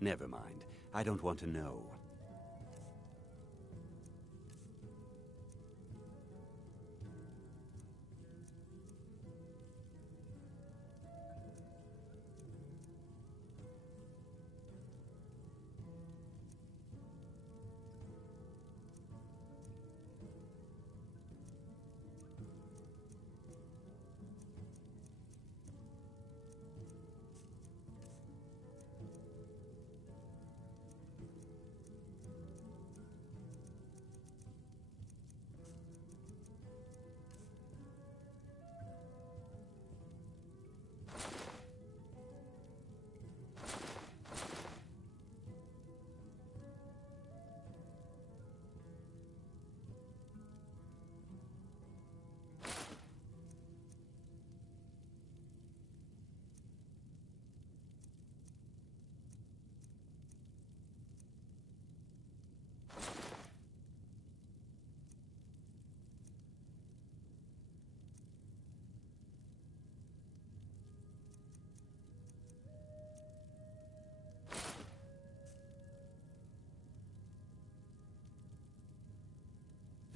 Never mind. I don't want to know.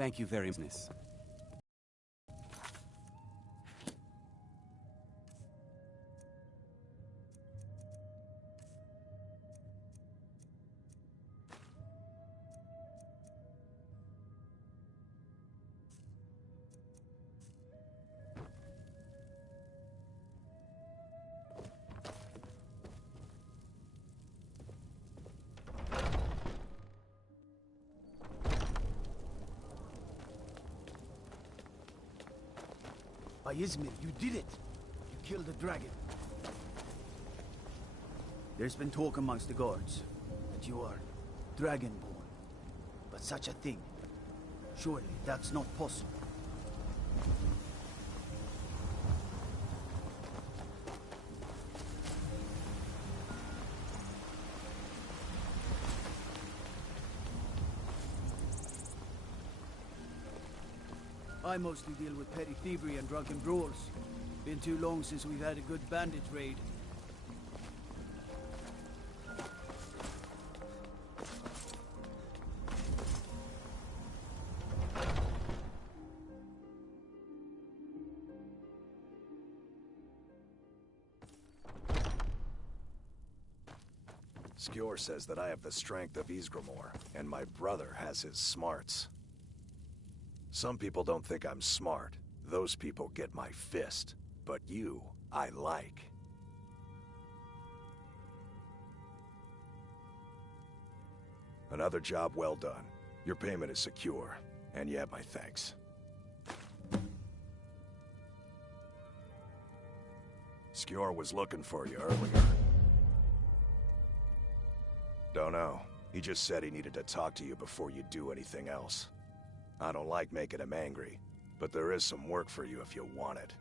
Thank you very much. By Izmir, you did it! You killed the dragon. There's been talk amongst the guards that you are dragonborn. But such a thing, surely that's not possible. I mostly deal with petty thievery and drunken brawls. Been too long since we've had a good bandit raid. Skjor says that I have the strength of Ysgramor, and my brother has his smarts. Some people don't think I'm smart. Those people get my fist. But you, I like. Another job well done. Your payment is secure, and you have my thanks. Skjor was looking for you earlier. Don't know. He just said he needed to talk to you before you do anything else. I don't like making him angry, but there is some work for you if you want it.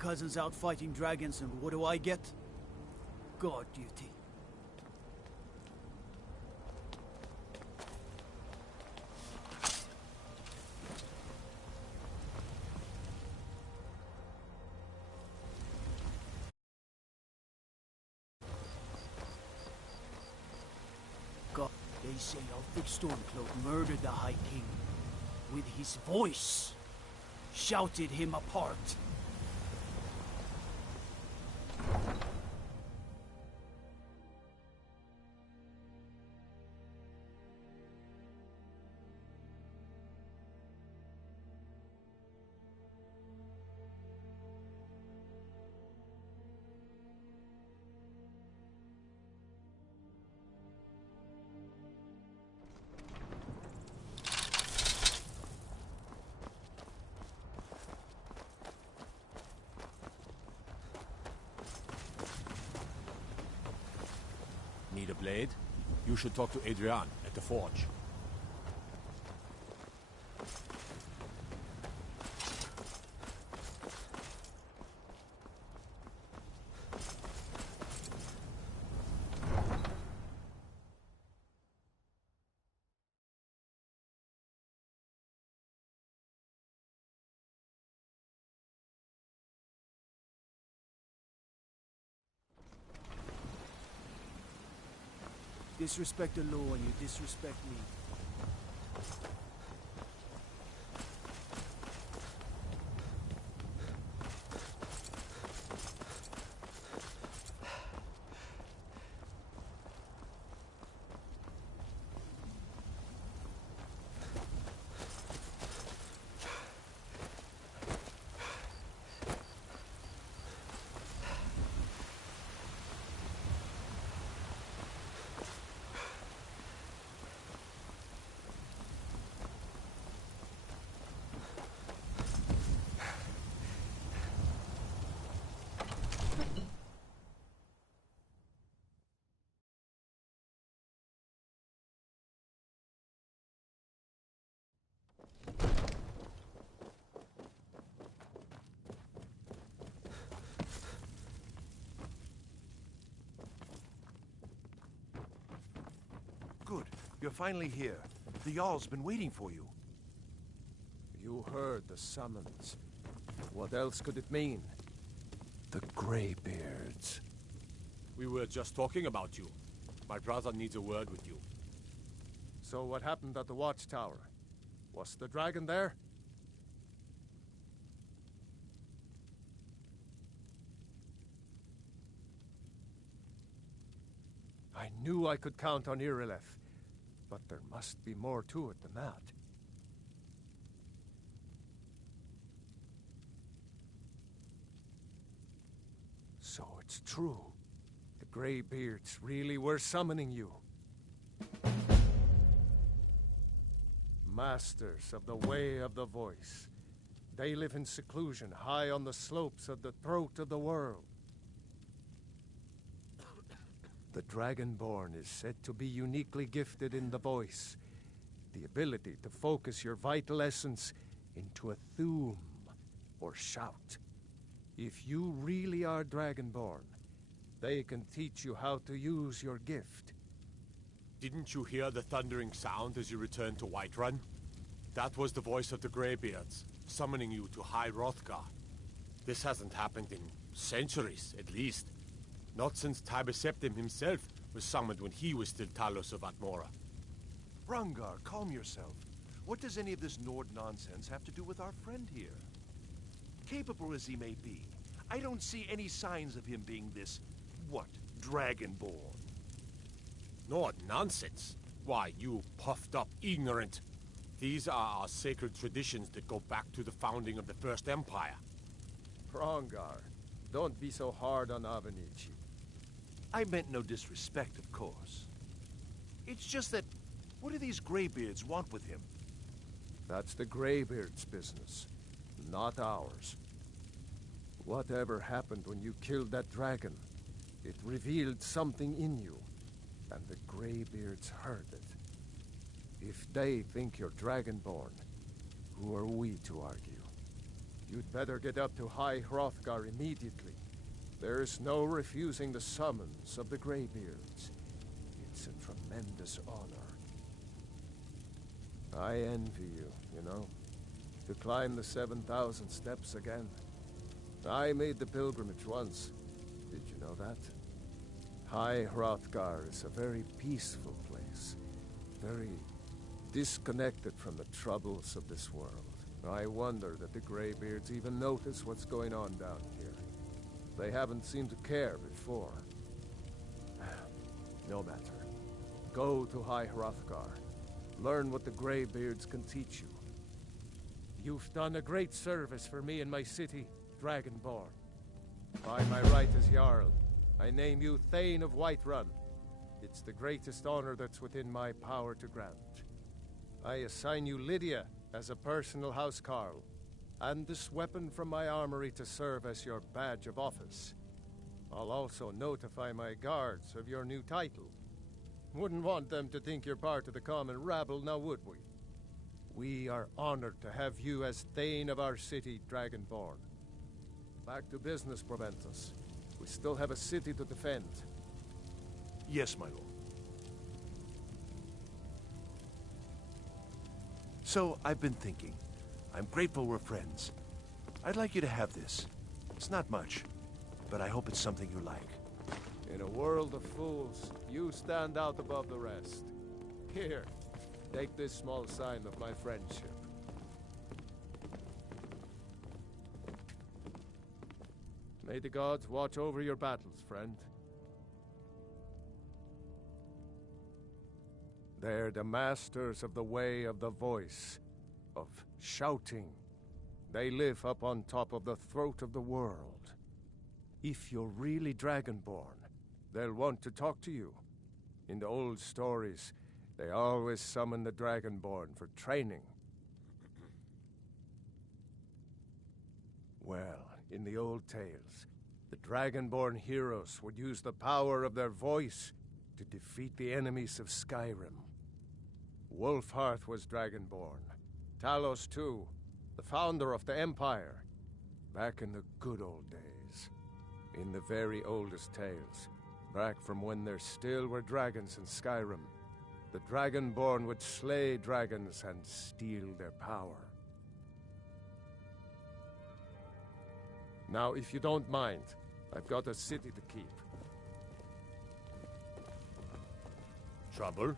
cousins out fighting dragons, and what do I get? Guard duty. God, they say Ulfric Stormcloak murdered the High King. With his voice, shouted him apart. Need a blade? You should talk to Adrian at the forge. Disrespect the law and you disrespect me. Good. You're finally here. The Jarl's been waiting for you. You heard the summons. What else could it mean? The Greybeards. We were just talking about you. My brother needs a word with you. So what happened at the watchtower? Was the dragon there? I knew I could count on Irileth, but there must be more to it than that. So it's true. The Greybeards really were summoning you. Masters of the Way of the Voice. They live in seclusion high on the slopes of the throat of the world. The Dragonborn is said to be uniquely gifted in the voice, the ability to focus your vital essence into a thume or shout. If you really are Dragonborn, they can teach you how to use your gift. Didn't you hear the thundering sound as you returned to Whiterun? That was the voice of the Greybeards, summoning you to High Hrothgar. This hasn't happened in centuries, at least. Not since Tiber Septim himself was summoned when he was still Talos of Atmora. Rangar, calm yourself. What does any of this Nord nonsense have to do with our friend here? Capable as he may be, I don't see any signs of him being this, Dragonborn. Nord nonsense? Why, you puffed up ignorant. These are our sacred traditions that go back to the founding of the First Empire. Hrongar, don't be so hard on Avenici. I meant no disrespect, of course. It's just that, what do these Greybeards want with him? That's the Greybeards' business, not ours. Whatever happened when you killed that dragon, it revealed something in you, and the Greybeards heard it. If they think you're Dragonborn, who are we to argue? You'd better get up to High Hrothgar immediately. There's no refusing the summons of the Greybeards. It's a tremendous honor. I envy you, you know, to climb the 7,000 steps again. I made the pilgrimage once. Did you know that? High Hrothgar is a very peaceful place. Very disconnected from the troubles of this world. I wonder that the Greybeards even notice what's going on down here. They haven't seemed to care before. No matter. Go to High Hrothgar. Learn what the Greybeards can teach you. You've done a great service for me and my city, Dragonborn. By my right as Jarl, I name you Thane of Whiterun. It's the greatest honor that's within my power to grant. I assign you Lydia as a personal housecarl, and this weapon from my armory to serve as your badge of office. I'll also notify my guards of your new title. Wouldn't want them to think you're part of the common rabble, now would we? We are honored to have you as Thane of our city, Dragonborn. Back to business, Proventus. We still have a city to defend. Yes, my lord. So, I've been thinking. I'm grateful we're friends. I'd like you to have this. It's not much, but I hope it's something you like. In a world of fools, you stand out above the rest. Here, take this small sign of my friendship. May the gods watch over your battles, friend. They're the masters of the way of the voice, of shouting. They live up on top of the throat of the world. If you're really Dragonborn, they'll want to talk to you. In the old stories, they always summon the Dragonborn for training. Well, in the old tales, the Dragonborn heroes would use the power of their voice to defeat the enemies of Skyrim. Wolfhearth was Dragonborn. Talos, too, the founder of the Empire. Back in the good old days. In the very oldest tales, back from when there still were dragons in Skyrim, the Dragonborn would slay dragons and steal their power. Now, if you don't mind, I've got a city to keep. Trouble?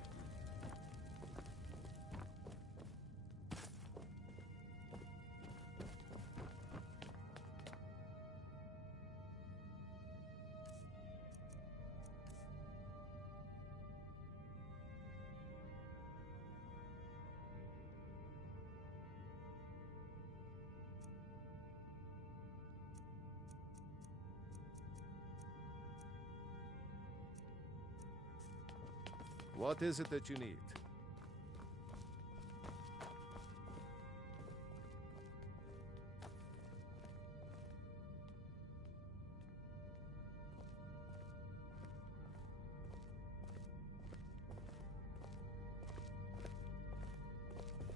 What is it that you need?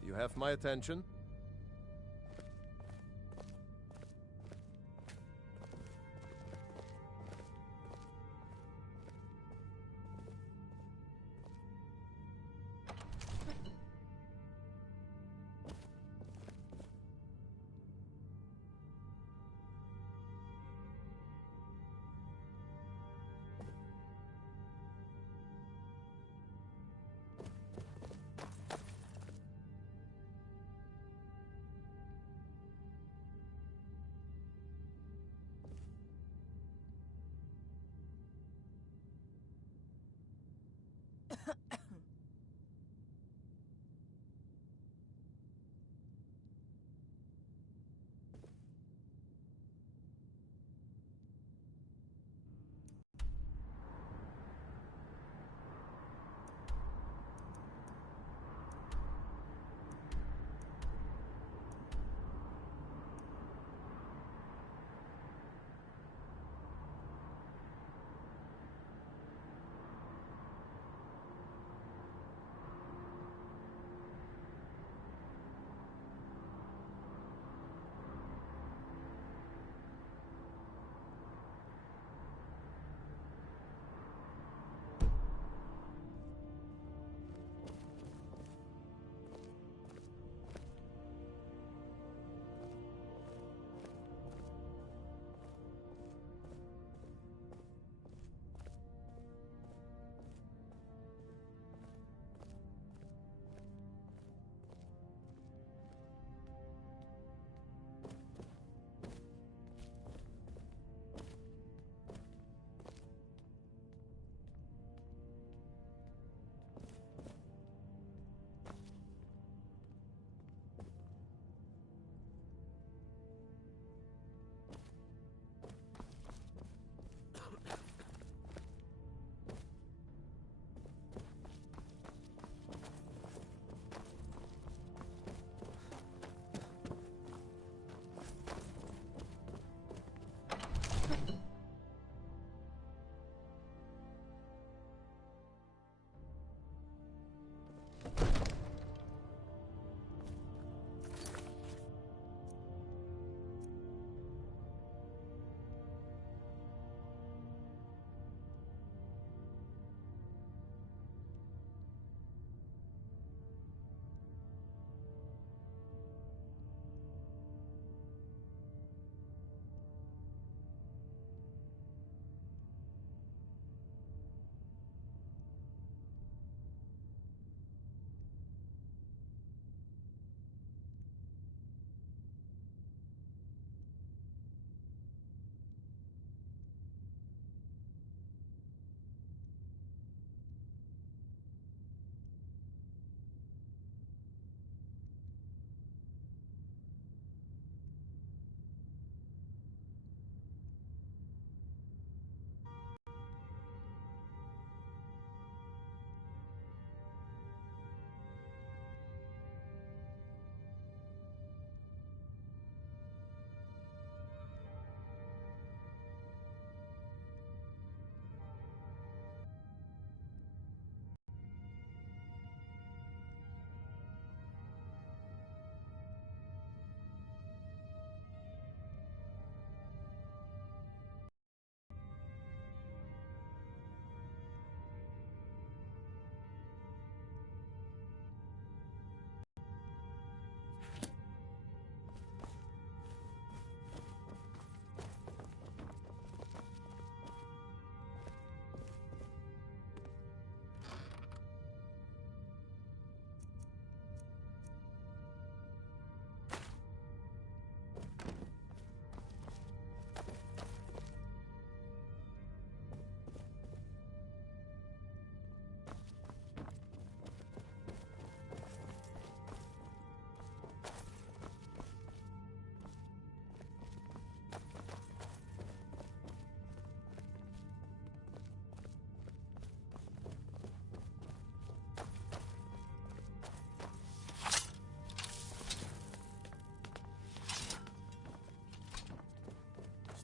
You have my attention.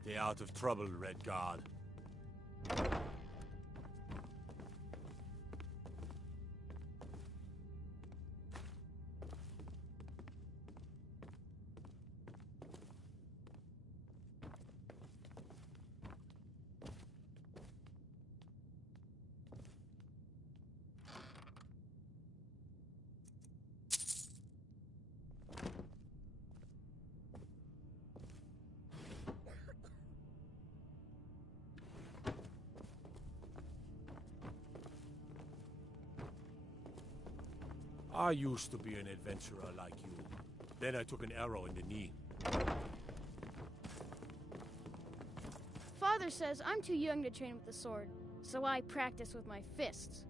Stay out of trouble, Red Guard. I used to be an adventurer like you. Then I took an arrow in the knee. Father says I'm too young to train with the sword, so I practice with my fists.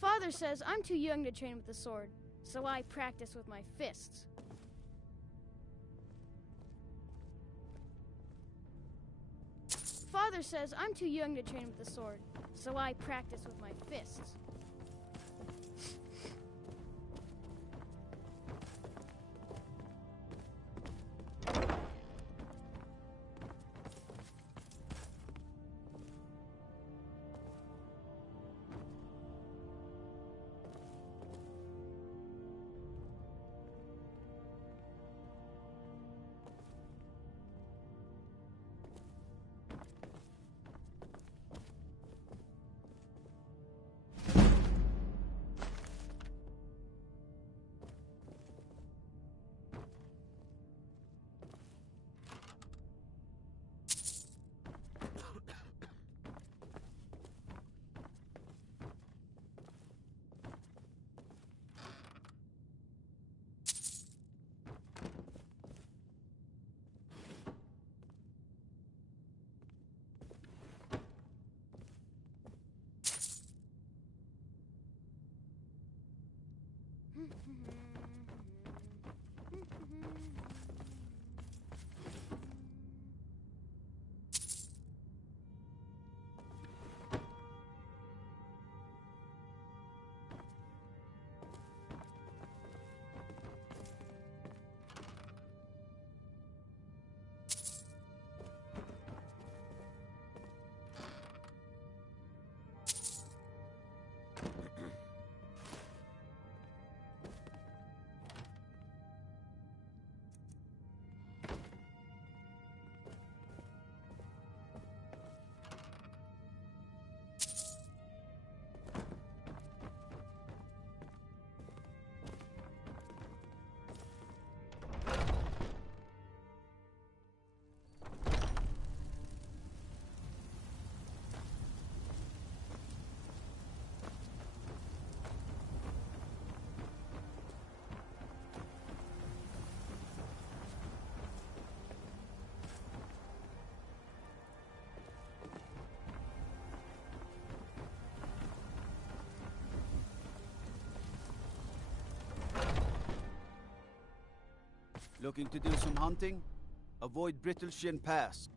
Father says I'm too young to train with the sword, so I practice with my fists. Father says I'm too young to train with the sword, so I practice with my fists. Looking to do some hunting? Avoid Brittleshin Pass.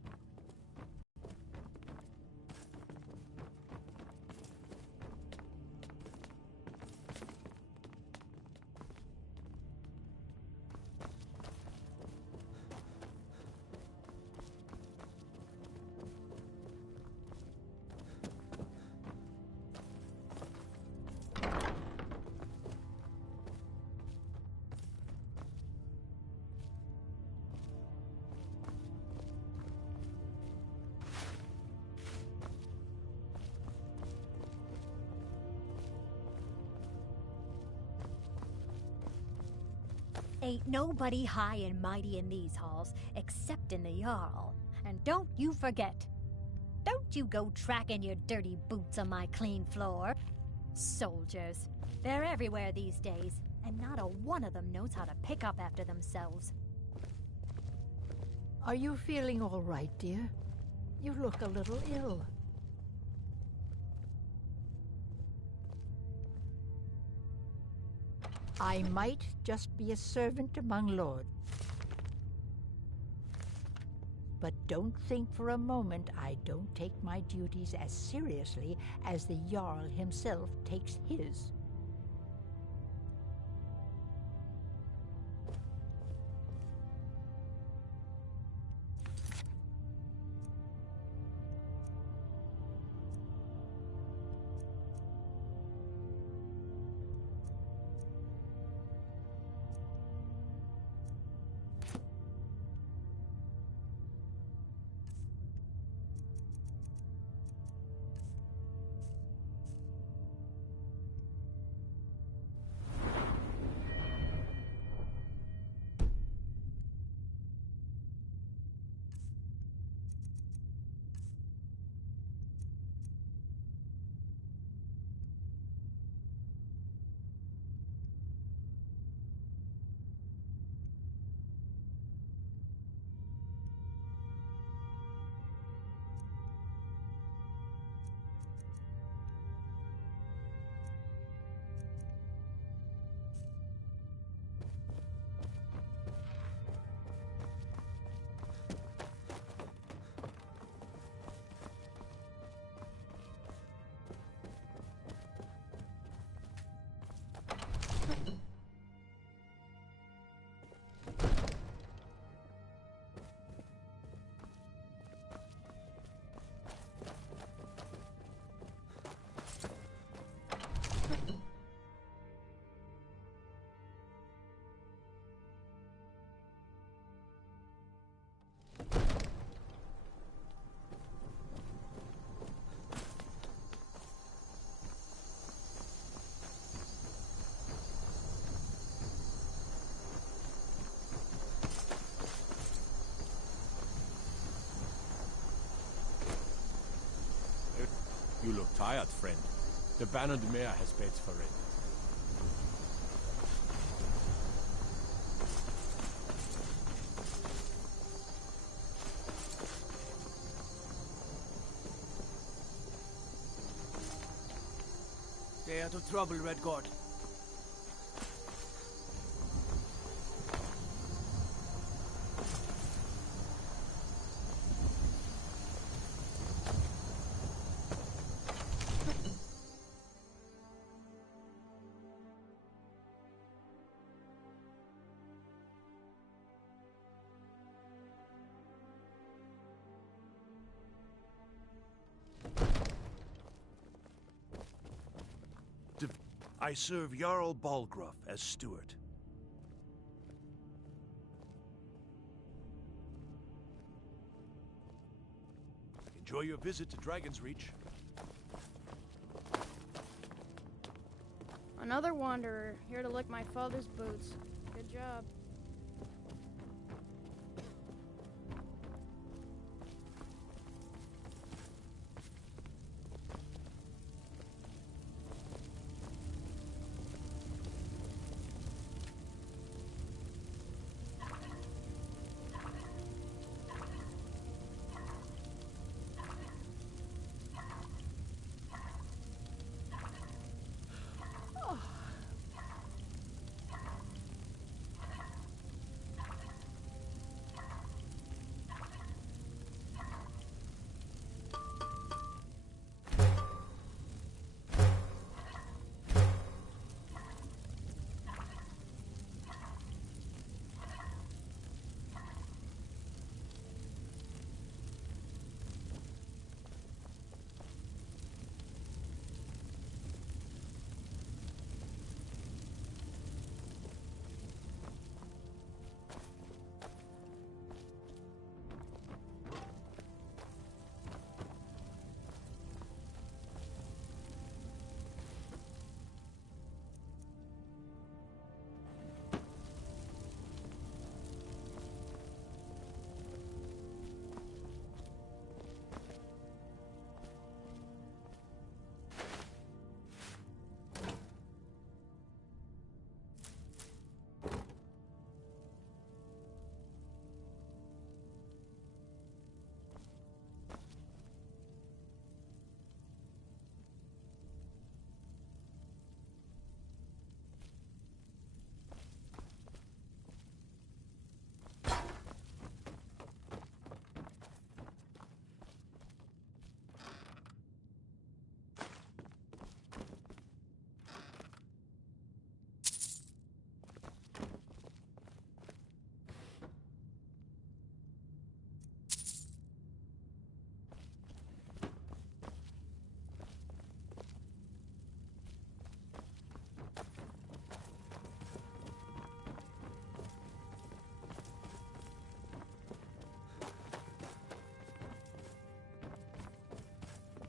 Ain't nobody high and mighty in these halls, except in the Jarl. And don't you forget. Don't you go tracking your dirty boots on my clean floor. Soldiers. They're everywhere these days, and not a one of them knows how to pick up after themselves. Are you feeling all right, dear? You look a little ill. I might just be a servant among lords. But don't think for a moment I don't take my duties as seriously as the Jarl himself takes his. You look tired, friend. The Bannered Mare has beds for rent. Stay out of trouble, Redguard. I serve Jarl Balgruuf as steward. Enjoy your visit to Dragon's Reach. Another wanderer, here to lick my father's boots. Good job.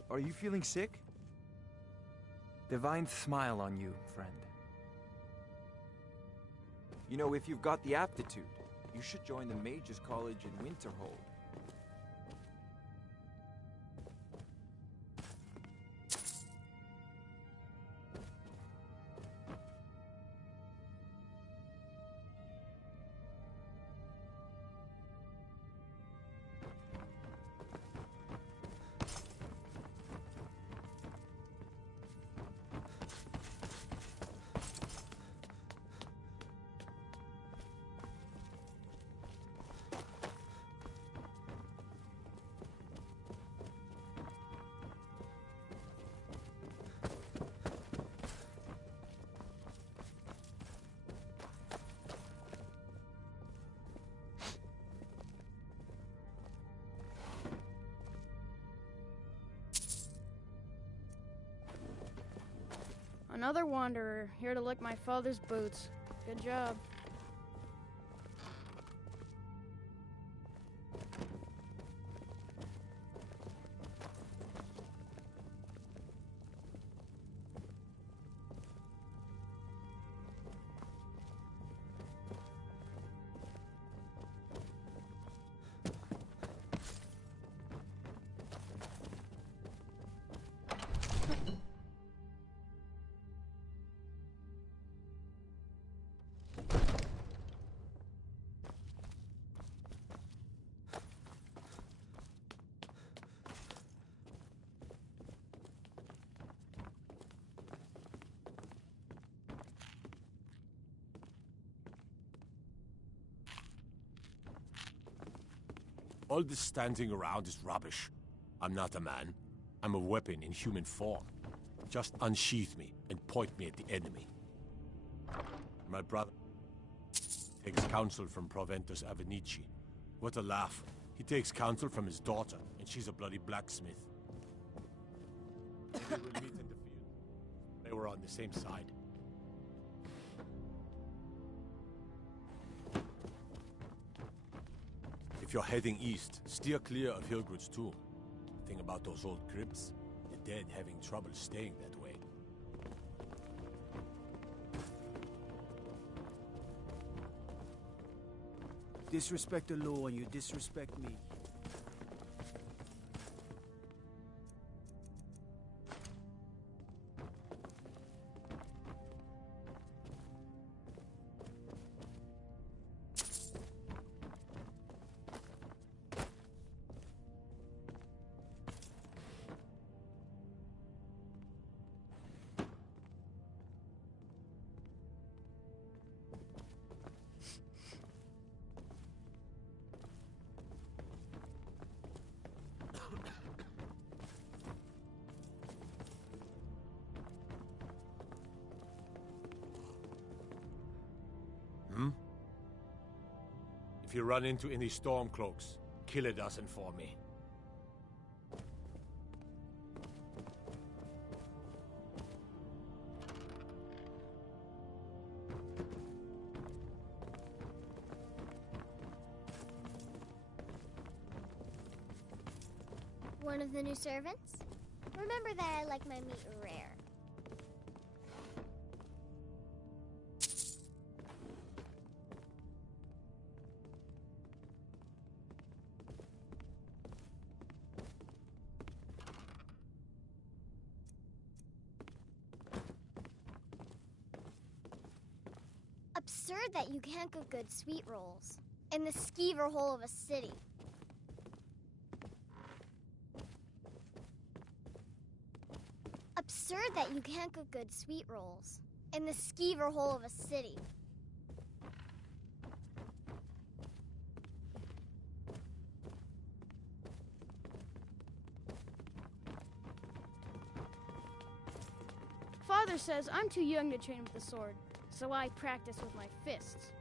Are you feeling sick? Divine smile on you, friend. You know, if you've got the aptitude, you should join the Mages College in Winterhold. Another wanderer, here to lick my father's boots. Good job. All this standing around is rubbish. I'm not a man. I'm a weapon in human form. Just unsheath me and point me at the enemy. My brother takes counsel from Proventus Avenici. What a laugh. He takes counsel from his daughter, and she's a bloody blacksmith. They will meet in the field. They were on the same side. If you're heading east, steer clear of Hilgrud's tomb. Thing about those old crypts, the dead having trouble staying that way. Disrespect the law and you disrespect me. If you run into any stormcloaks, kill a dozen for me. One of the new servants? Remember that I like my meat rare. Absurd that you can't cook good sweet rolls in the skeever hole of a city. Absurd that you can't cook good sweet rolls in the skeever hole of a city. Father says I'm too young to train with the sword, so I practice with my fists.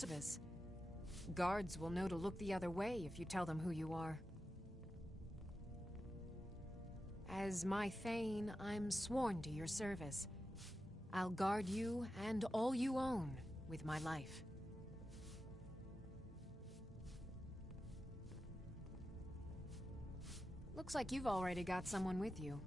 service. Guards will know to look the other way if you tell them who you are. As my Thane, I'm sworn to your service. I'll guard you and all you own with my life. Looks like you've already got someone with you.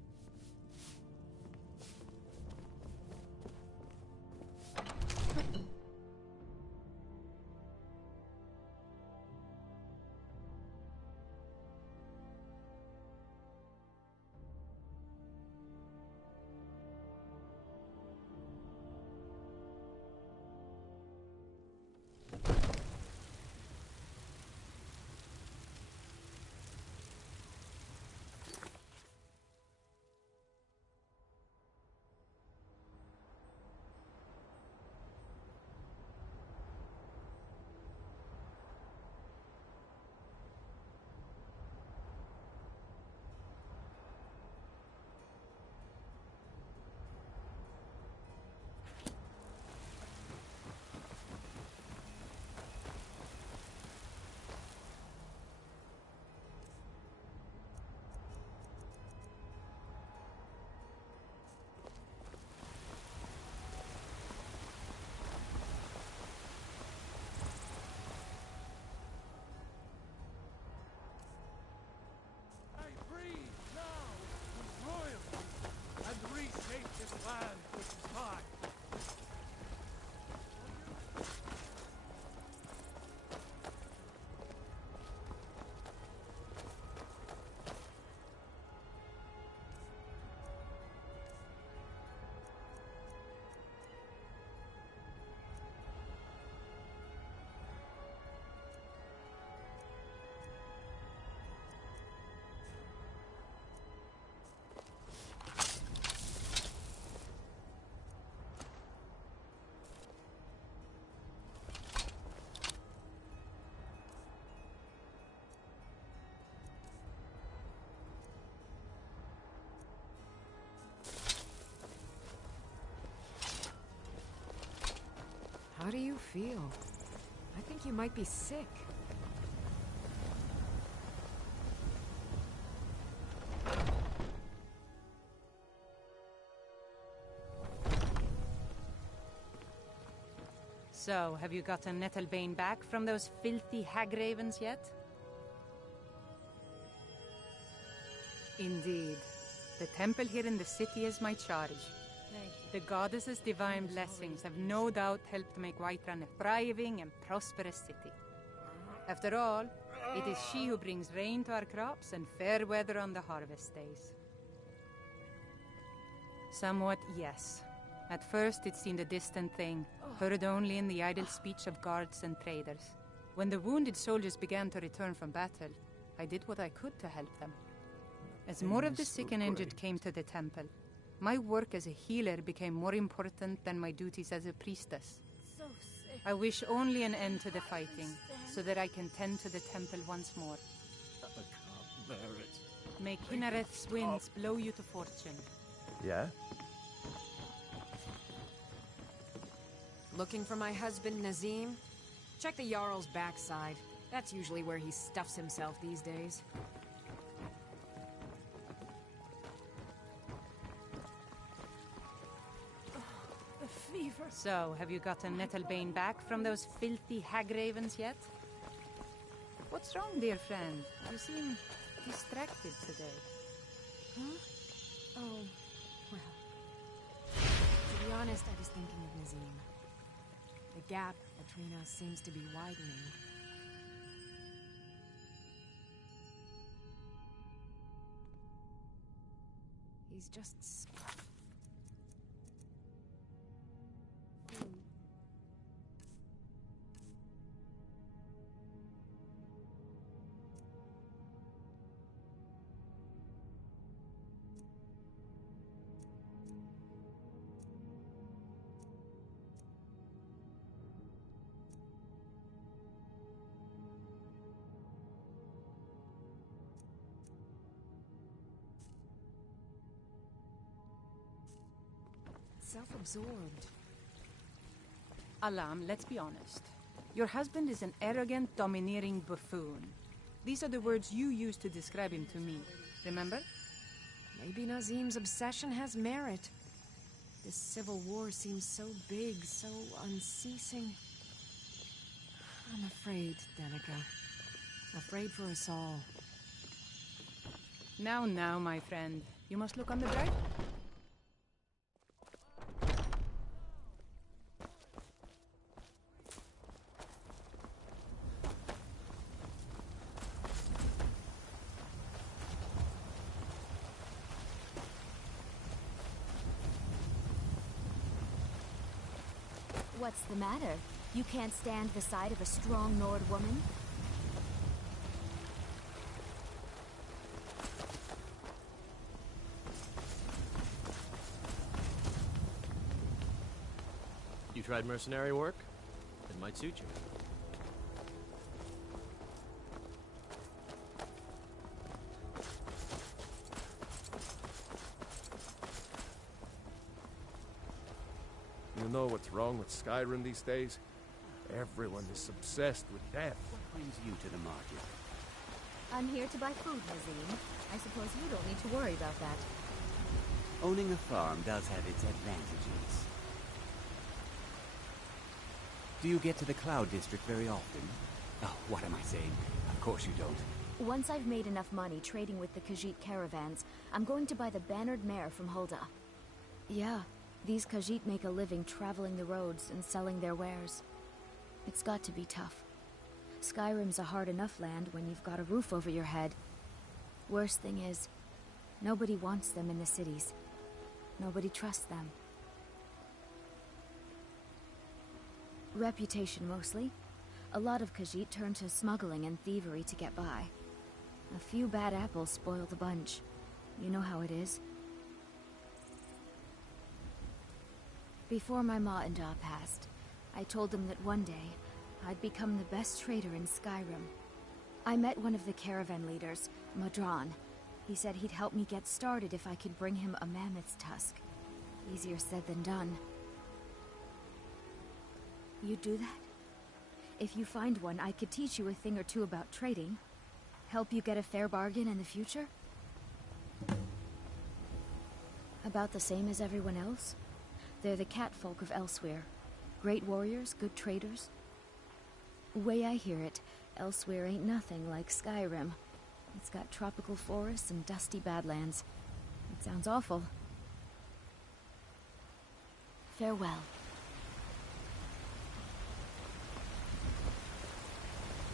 How do you feel? I think you might be sick. So, have you gotten Nettlebane back from those filthy hag-ravens yet? Indeed. The temple here in the city is my charge. The goddess's divine blessings have no doubt helped make Whiterun a thriving and prosperous city. After all, it is she who brings rain to our crops and fair weather on the harvest days. Somewhat, yes. At first it seemed a distant thing, heard only in the idle speech of guards and traders. When the wounded soldiers began to return from battle, I did what I could to help them. As more of the sick and injured came to the temple, my work as a healer became more important than my duties as a priestess. So sick. I wish only an end to the fighting, so that I can tend to the temple once more. I can't bear it. May Kinnereth's winds blow you to fortune. Yeah? Looking for my husband, Nazim? Check the Jarl's backside. That's usually where he stuffs himself these days. So, have you gotten Nettlebane back from those filthy hag-ravens yet? What's wrong, dear friend? You seem distracted today. Huh? Oh, well. To be honest, I was thinking of Nazim. The gap between us seems to be widening. He's just... self-absorbed. Alam, let's be honest. Your husband is an arrogant, domineering buffoon. These are the words you used to describe him to me. Remember? Maybe Nazim's obsession has merit. This civil war seems so big, so unceasing. I'm afraid, Danica. Afraid for us all. Now, my friend. You must look on the bright. What's the matter? You can't stand the sight of a strong Nord woman? You tried mercenary work? It might suit you. You know what's wrong with Skyrim these days? Everyone is obsessed with death. What brings you to the market? I'm here to buy food, Nazim. I suppose you don't need to worry about that. Owning a farm does have its advantages. Do you get to the Cloud District very often? Oh, what am I saying? Of course you don't. Once I've made enough money trading with the Khajiit caravans, I'm going to buy the bannered mare from Hulda. Yeah, these Khajiit make a living traveling the roads and selling their wares. It's got to be tough. Skyrim's a hard enough land when you've got a roof over your head. Worst thing is, nobody wants them in the cities. Nobody trusts them. Reputation, mostly. A lot of Khajiit turn to smuggling and thievery to get by. A few bad apples spoil the bunch. You know how it is. Before my ma and Da passed, I told them that one day, I'd become the best trader in Skyrim. I met one of the caravan leaders, Madron. He said he'd help me get started if I could bring him a mammoth's tusk. Easier said than done. You'd do that? If you find one, I could teach you a thing or two about trading. Help you get a fair bargain in the future? About the same as everyone else? They're the catfolk of Elsewhere. Great warriors, good traders. Way I hear it, Elsewhere ain't nothing like Skyrim. It's got tropical forests and dusty badlands. It sounds awful. Farewell.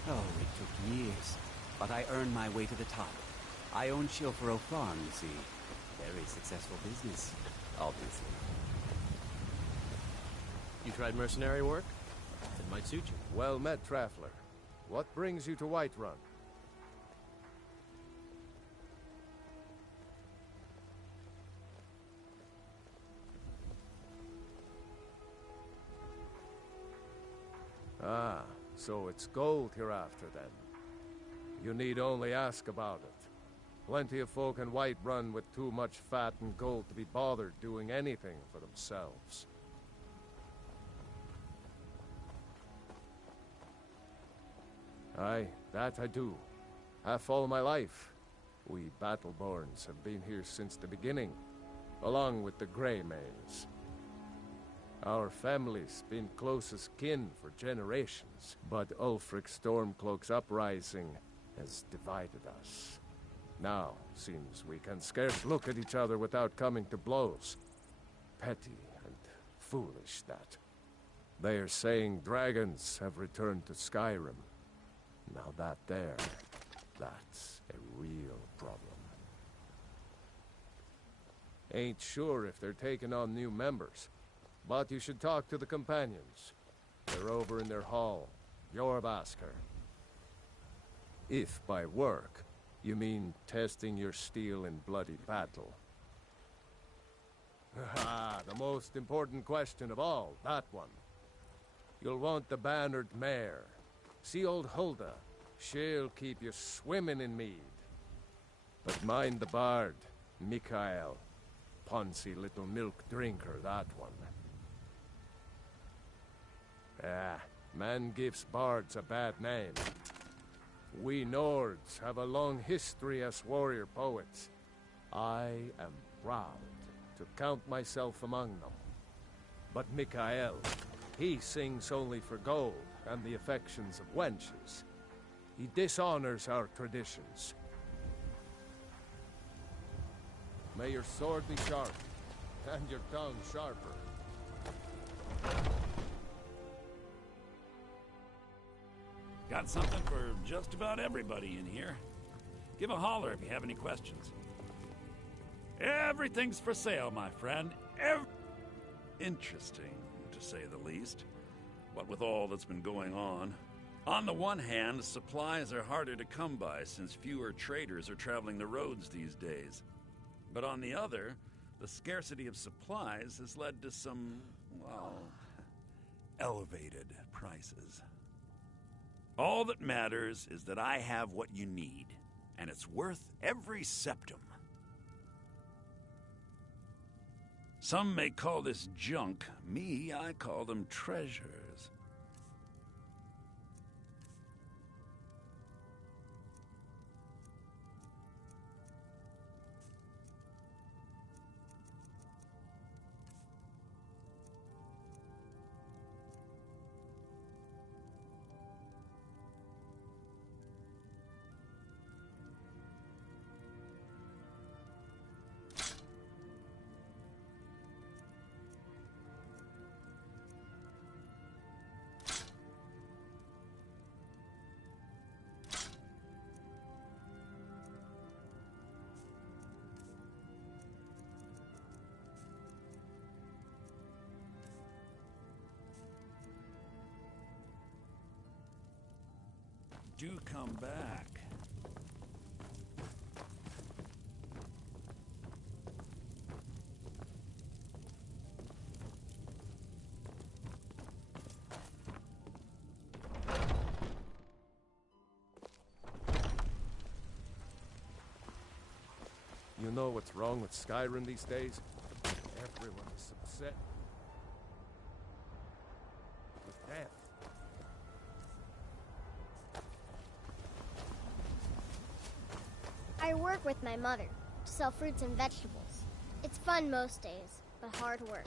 Oh, it took years, but I earned my way to the top. I own Shilfaro Farm, you see. Very successful business, obviously. You tried mercenary work? It might suit you. Well met, Traveler. What brings you to Whiterun? Ah, so it's gold you're after then. You need only ask about it. Plenty of folk in Whiterun with too much fat and gold to be bothered doing anything for themselves. Aye, that I do. Half all my life. We Battleborns have been here since the beginning, along with the Greymales. Our family's been closest kin for generations, but Ulfric Stormcloak's uprising has divided us. Now, seems we can scarce look at each other without coming to blows. Petty and foolish, that. They are saying dragons have returned to Skyrim. Now that's a real problem. Ain't sure if they're taking on new members, but you should talk to the companions. They're over in their hall. Jorbasker. If by work, you mean testing your steel in bloody battle. Ah, the most important question of all, that one. You'll want the bannered mare. See old Hulda. She'll keep you swimming in mead. But mind the bard, Mikael. Poncy little milk drinker, that one. Ah, Man gives bards a bad name. We Nords have a long history as warrior poets. I am proud to count myself among them. But Mikael, he sings only for gold and the affections of wenches. He dishonors our traditions. May your sword be sharp, and your tongue sharper. Got something for just about everybody in here. Give a holler if you have any questions. Everything's for sale, my friend. Interesting, to say the least. What with all that's been going on. On the one hand, supplies are harder to come by since fewer traders are traveling the roads these days. But on the other, the scarcity of supplies has led to some, well, elevated prices. All that matters is that I have what you need, and it's worth every septum. Some may call this junk. Me, I call them treasures. Do come back. You know what's wrong with Skyrim these days? Everyone is upset with death. I work with my mother to sell fruits and vegetables. It's fun most days, but hard work.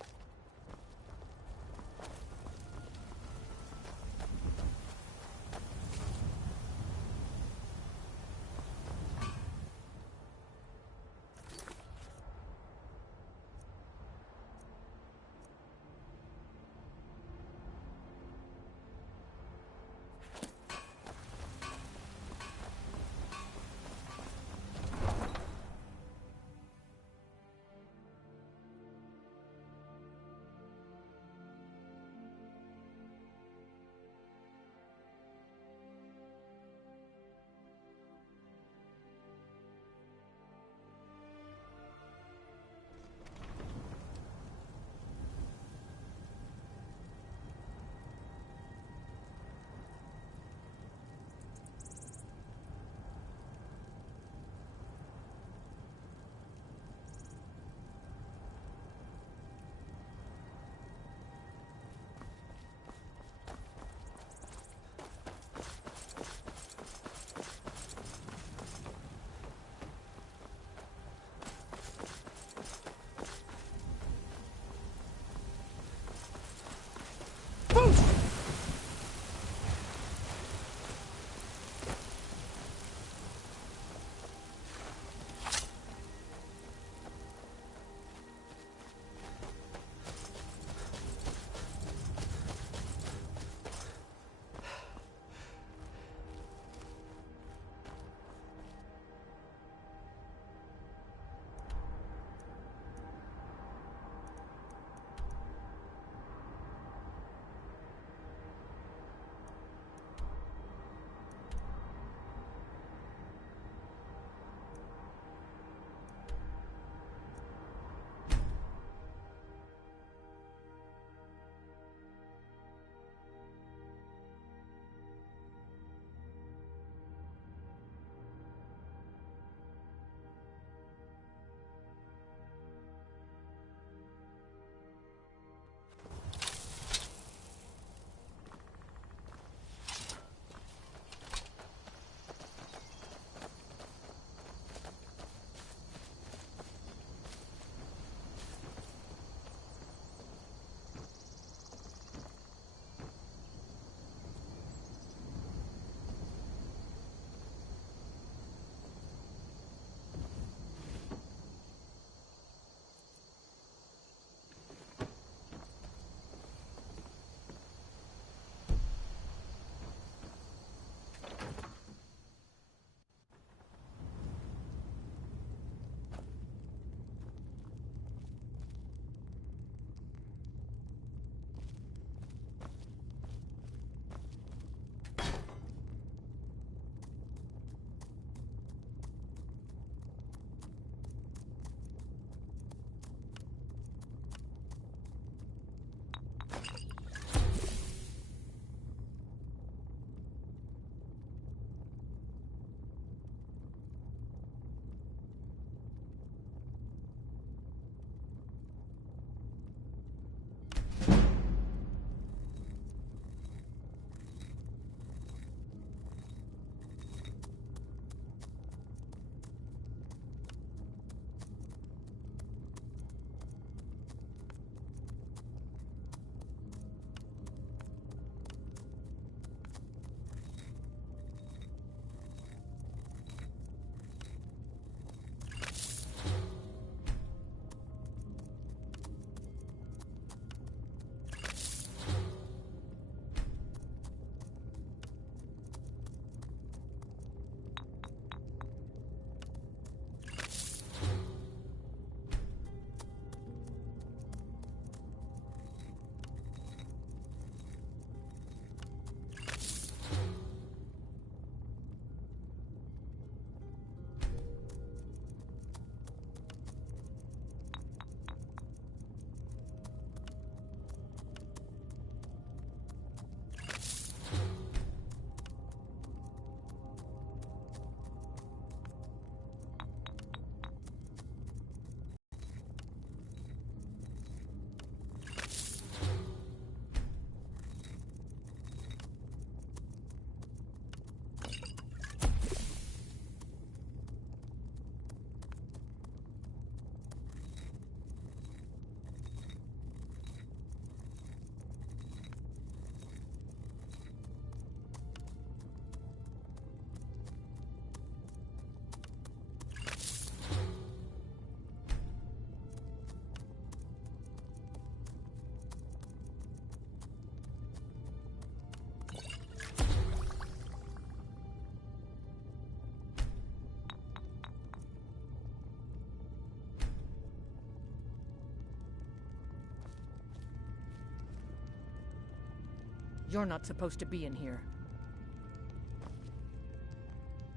You're not supposed to be in here.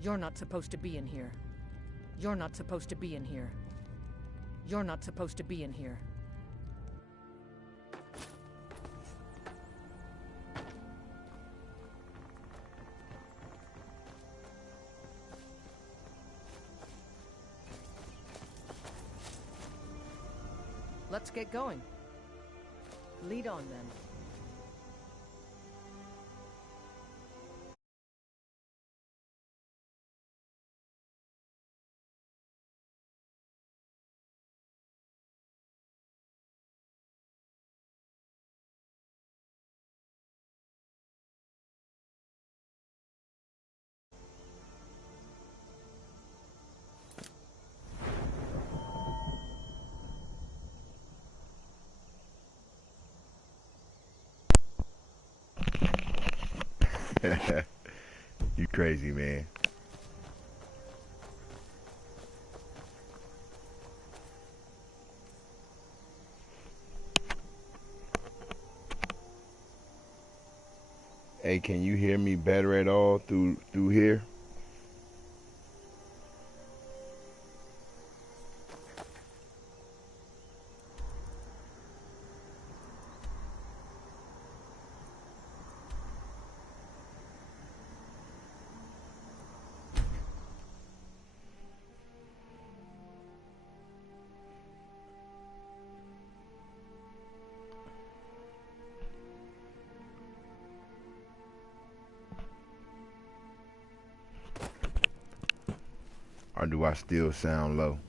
You're not supposed to be in here. You're not supposed to be in here. You're not supposed to be in here. Let's get going. Lead on, then. You crazy, man. Hey, can you hear me better at all through here? Or do I still sound low?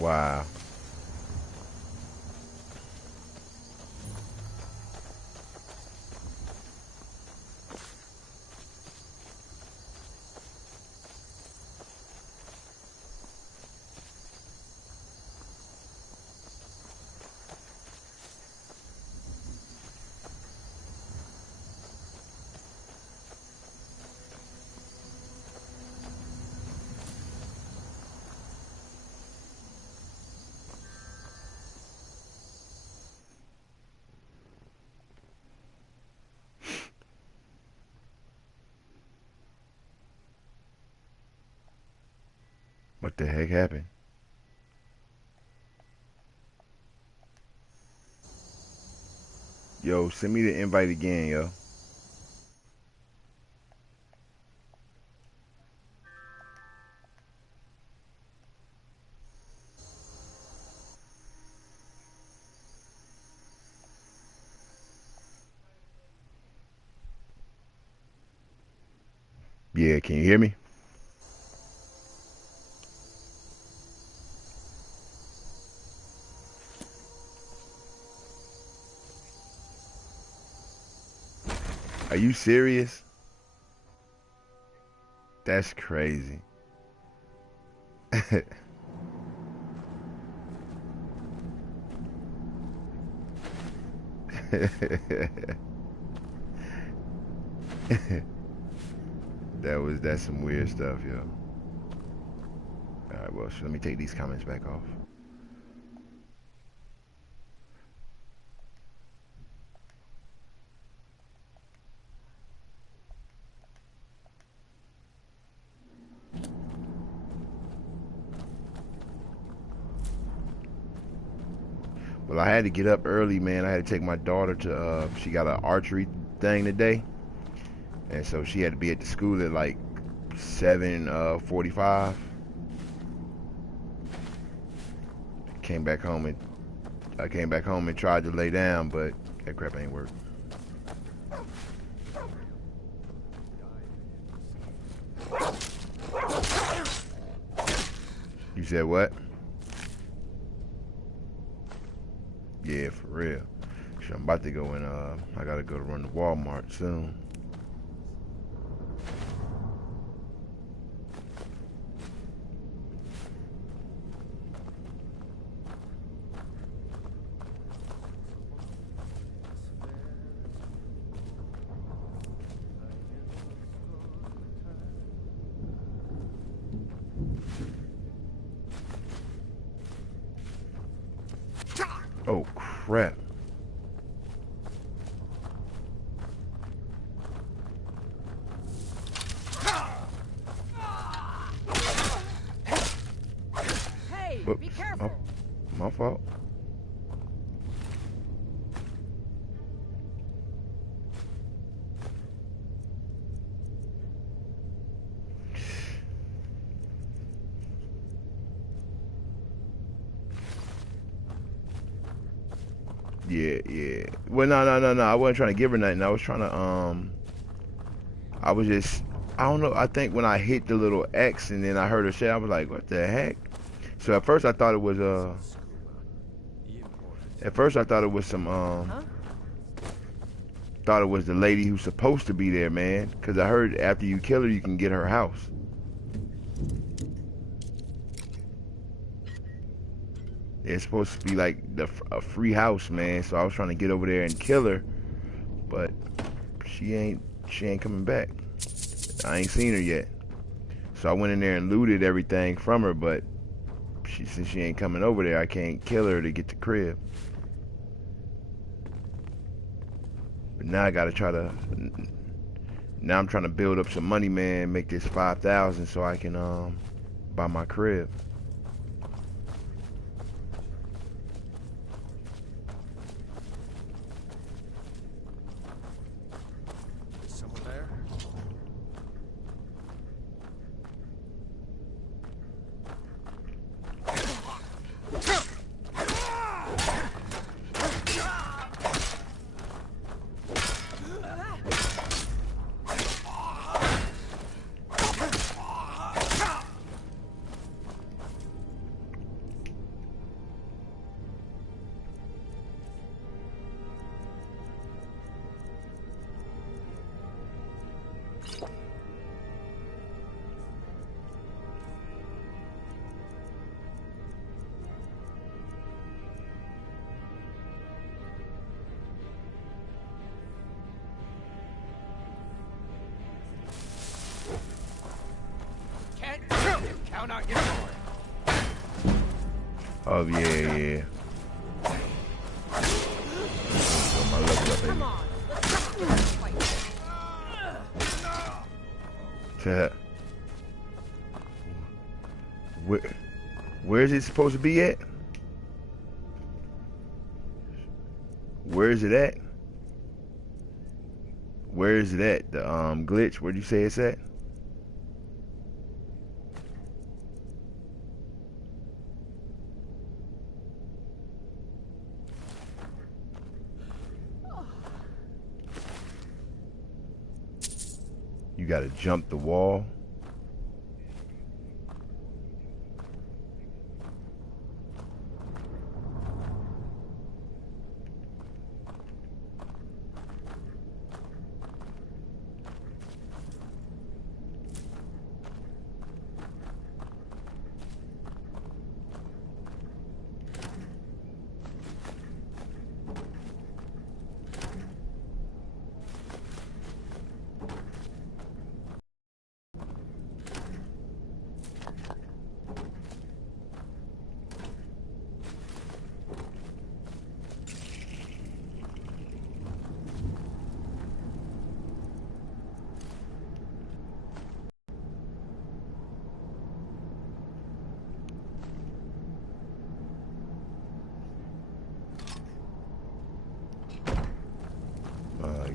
Wow. What the heck happened? Yo, send me the invite again, yo. Yeah, can you hear me? Are you serious? That's crazy. That's some weird stuff, yo. Alright, well, so let me take these comments back off. Well, I had to get up early, man. I had to take my daughter to, she got an archery thing today. And so she had to be at the school at like 7:45. Came back home and I came back home and tried to lay down, but that crap ain't work. You said what? Yeah, for real. Shit, I'm about to go in, I gotta go to run to Walmart soon. Oh, crap. Hey, Whoops. be careful. My fault. Yeah. Well, no. I wasn't trying to give her nothing. I was trying to, I was just, I don't know. I think when I hit the little X and then I heard her say, I was like, what the heck? So at first I thought it was, some, thought it was the lady who's supposed to be there, man. Because I heard after you kill her, you can get her house. It's supposed to be like a free house, man. So I was trying to get over there and kill her, but she ain't coming back. I ain't seen her yet. So I went in there and looted everything from her, but since she ain't coming over there, I can't kill her to get the crib. But now I gotta try to. Now I'm trying to build up some money, man. Make this 5,000 so I can buy my crib. Someone there? Count out your boy. Oh yeah. My level up, baby. Where is it supposed to be at? Where is it at? Where is it at? The glitch. Where'd you say it's at? You gotta jump the wall.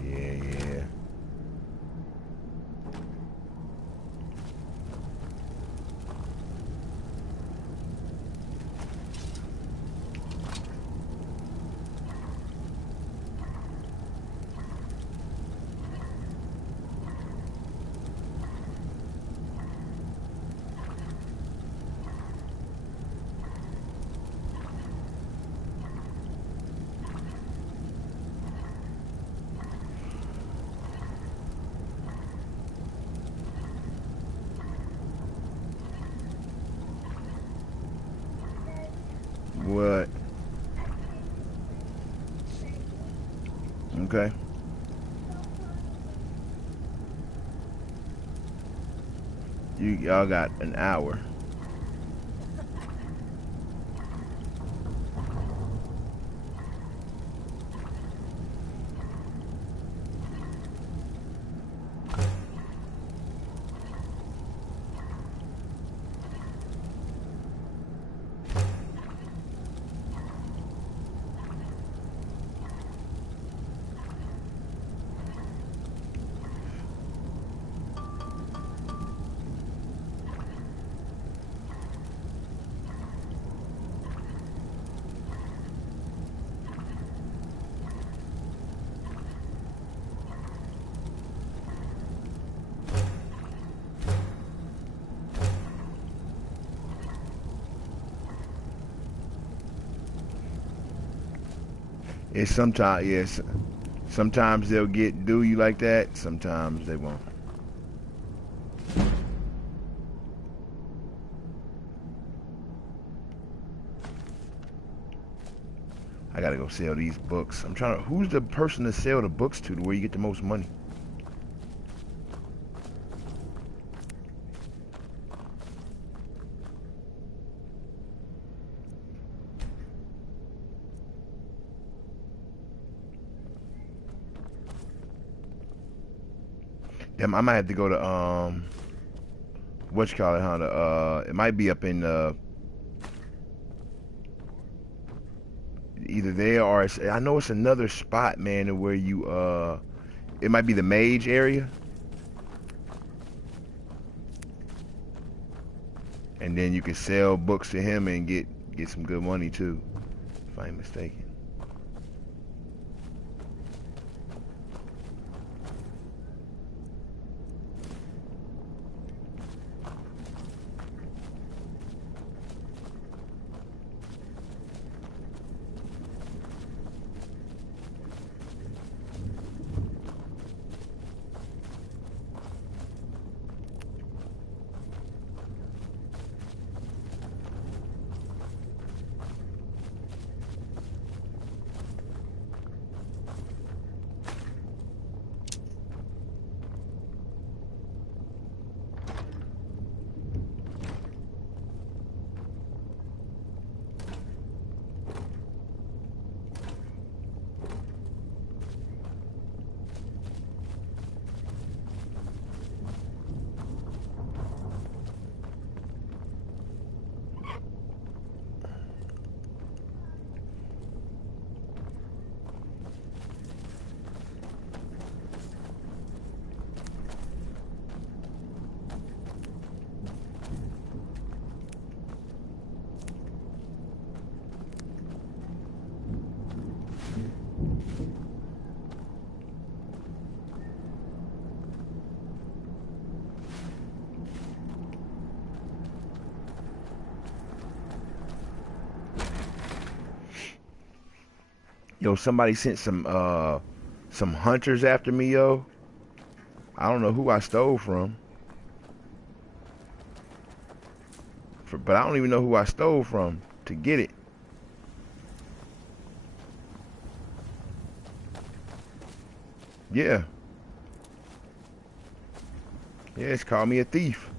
yeah. What? Okay. Y'all got an hour. It's sometimes, yes. Sometimes they'll do you like that. Sometimes they won't. I gotta go sell these books. I'm trying to. Who's the person to sell the books to where you get the most money? Damn, I might have to go to what you call it, huh? It might be up in either there or I know it's another spot, man, where you it might be the mage area. And then you can sell books to him and get some good money too, if I ain't mistaken. Yo, somebody sent some hunters after me, yo. I don't know who I stole from. But I don't even know who I stole from to get it. Yeah. Yeah, it's called me a thief.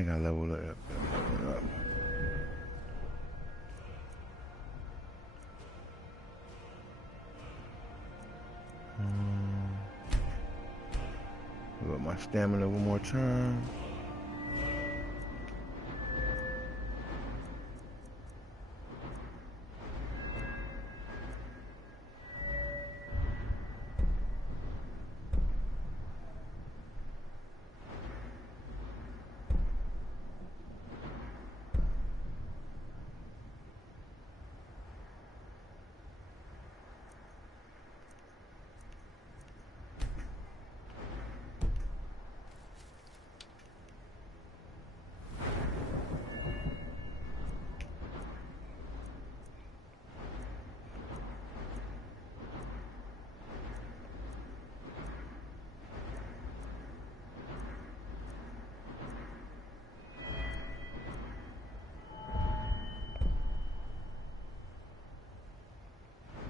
think I leveled up. Look my stamina one more time.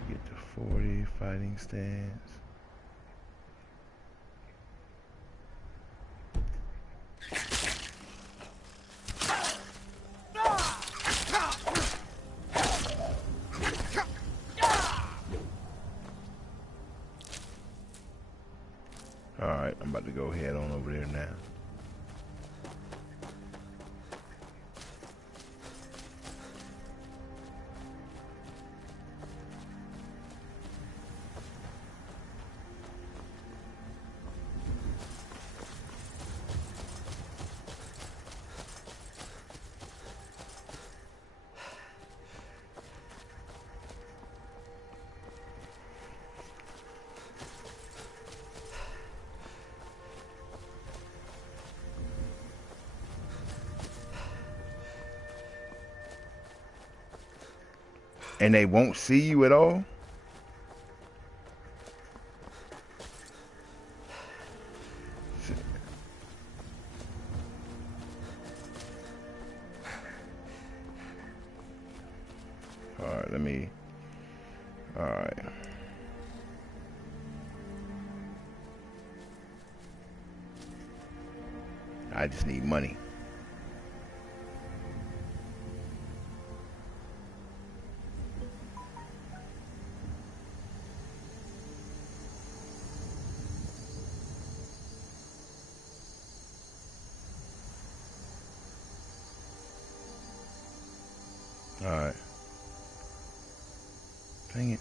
Get to 40 fighting stance. Alright, I'm about to go head on over there now. And they won't see you at all? Alright, let me... Alright. I just need money. Alright. Dang it.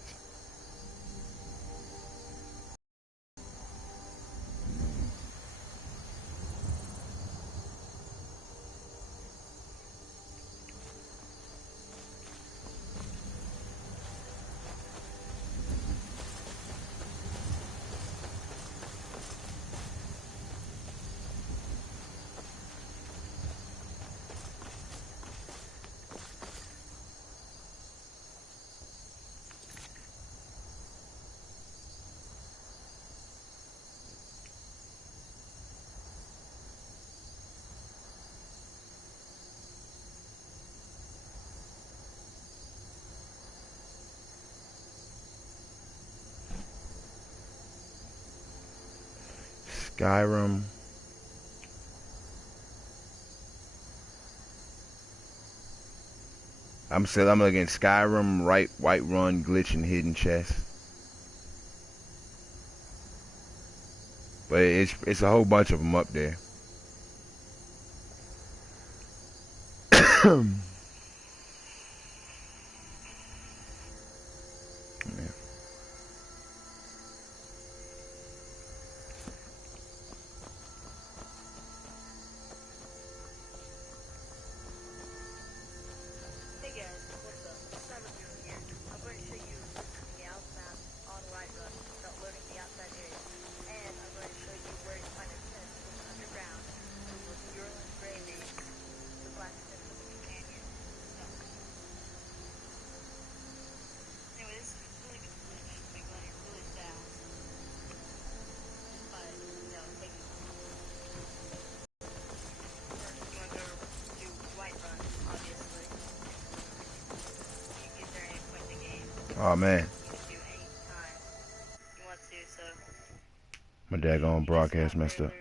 Skyrim. I'm looking at Skyrim, Whiterun, glitch, and hidden chest. But it's a whole bunch of them up there. Oh man. My daggone broadcast messed up.